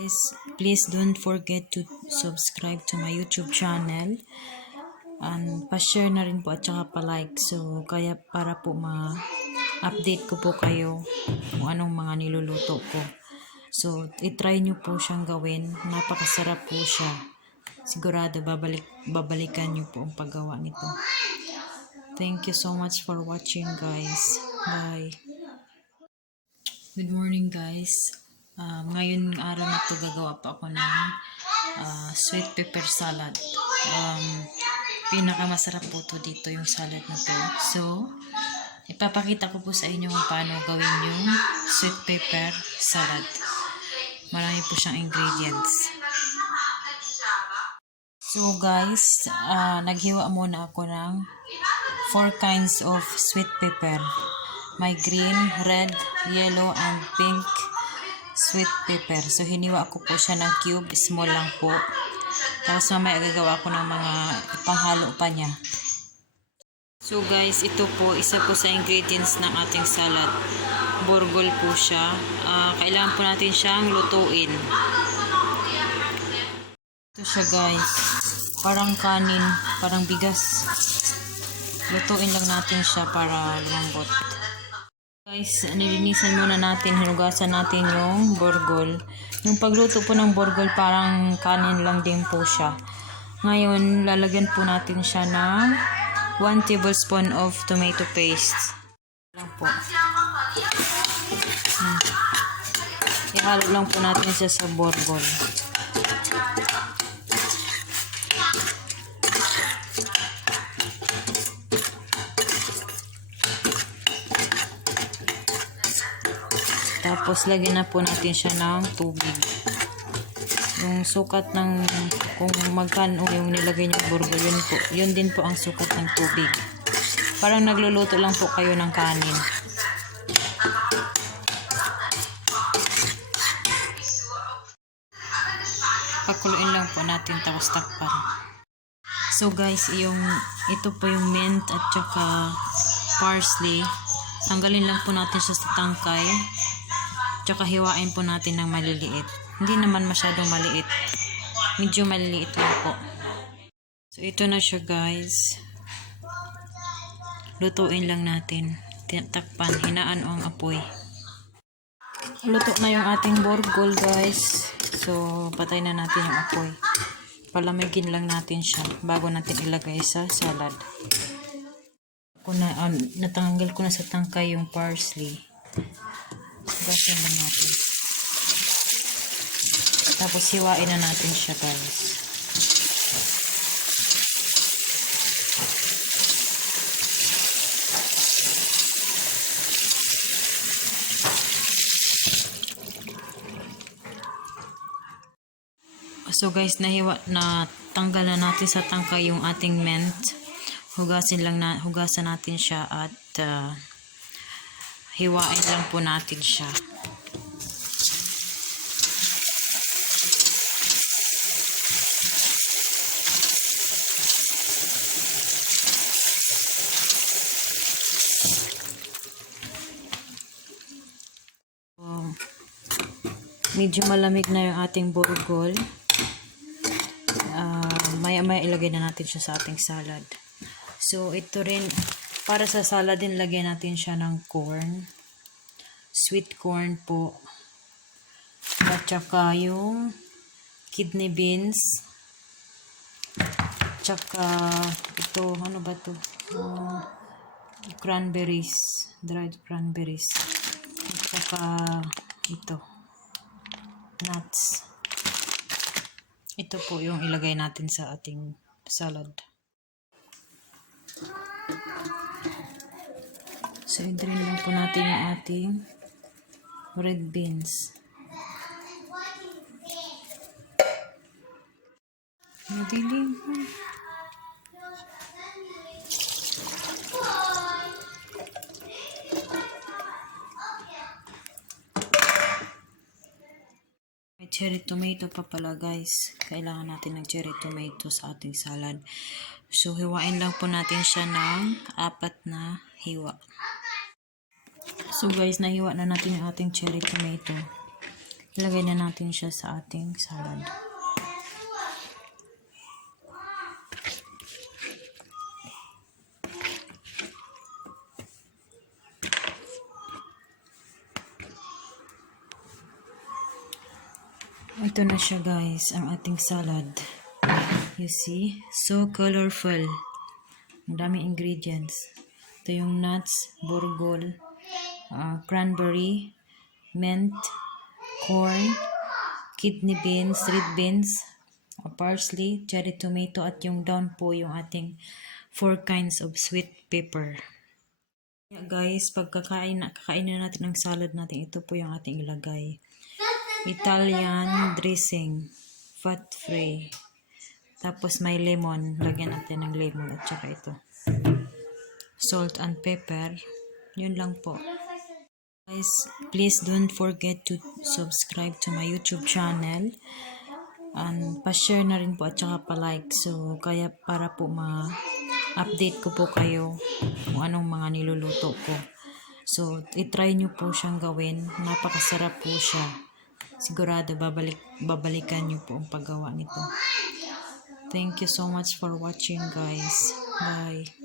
Guys, please don't forget to subscribe to my YouTube channel and pa-share na rin po at saka pa-like. So, kaya para po ma-update ko po kayo kung anong mga niluluto ko. So, itry nyo po siyang gawin. Napakasarap po siya. Sigurado babalikan nyo po ang paggawa nito. Thank you so much for watching, guys. Bye. Good morning, guys. Ngayon araw na to gagawa pa ako ng sweet pepper salad. Pinakamasarap po to dito yung salad na to. So, ipapakita ko po sa inyo kung paano gawin yung sweet pepper salad. Marami po siyang ingredients. So guys, naghiwa muna ako ng 4 kinds of sweet pepper. May green, red, yellow, and pink sweet pepper. So, hiniwa ko po siya ng cube. Small lang po. Tapos, mamaya gagawa ko ng mga panghalo pa niya. So, guys, ito po, isa po sa ingredients ng ating salad. Borgol po siya. Kailangan po natin siyang lutuin. Ito siya, guys. Parang kanin, parang bigas. Lutuin lang natin siya para lumambot. Guys, nilinisan muna natin, hinugasan natin yung borgol. Yung pagluto po ng borgol, parang kanin lang din po siya. Ngayon, lalagyan po natin siya ng 1 tablespoon of tomato paste. Lang po. Ihalo lang po natin siya sa borgol. Tapos, lagyan na po natin siya ng tubig. Yung sukat ng, kung magkano yung nilagay niyong borgol, yun din po ang sukat ng tubig. Parang nagluluto lang po kayo ng kanin. Pakuluin lang po natin, tapos takpan. So guys, ito po yung mint at saka parsley. Tanggalin lang po natin siya sa tangkay. Tsaka hiwain po natin ng maliliit. Hindi naman masyadong maliit. Medyo maliliit lang po. So, ito na siya, guys. Lutuin lang natin. Takpan. Hinaan ang apoy. Luto na yung ating borgol, guys. So, patay na natin yung apoy. Palamigin lang natin siya bago natin ilagay sa salad. Natanggal ko na sa tangkay yung parsley. Gasin lang natin. Tapos hiwain na natin siya, guys. So guys, tanggal na natin sa tangkay yung ating mint. Hugasan natin siya at hiwain lang po natin siya. Medyo malamig na yung ating borgol. Maya-maya ilagay na natin siya sa ating salad. So, ito rin, para sa salad din, lagyan natin siya ng corn. Sweet corn po. At saka yung kidney beans. Tsaka, ito, ano ba to? Cranberries. Dried cranberries. At saka, ito. Nuts. Ito po yung ilagay natin sa ating salad. So, i-drain lang po natin yung ating red beans. Madilim. May cherry tomato pa pala, guys. Kailangan natin ng cherry tomato sa ating salad. So, hiwain lang po natin siya ng 4 na hiwa. So, guys, nahiwa na natin yung ating cherry tomato. Ilagay na natin siya sa ating salad. Ito na siya guys, ang ating salad. You see? So colorful. Ang daming ingredients. Ito yung nuts, burgol, cranberry, mint, corn, kidney beans, red beans, parsley, cherry tomato, at yung down po yung ating 4 kinds of sweet pepper. Yeah, guys, kakain na natin ang salad natin, ito po yung ating ilagay. Italian dressing, fat free. Tapos may lemon, lagyan natin ng lemon at saka ito. Salt and pepper. Yun lang po. Guys, please don't forget to subscribe to my YouTube channel. And pa-share na rin po at saka pa-like. So, kaya para po ma-update ko po kayo kung anong mga niluluto ko. So, itry nyo po siyang gawin. Napakasarap po siya. Sigurado babalikan nyo po ang paggawa nito. Thank you so much for watching guys. Bye.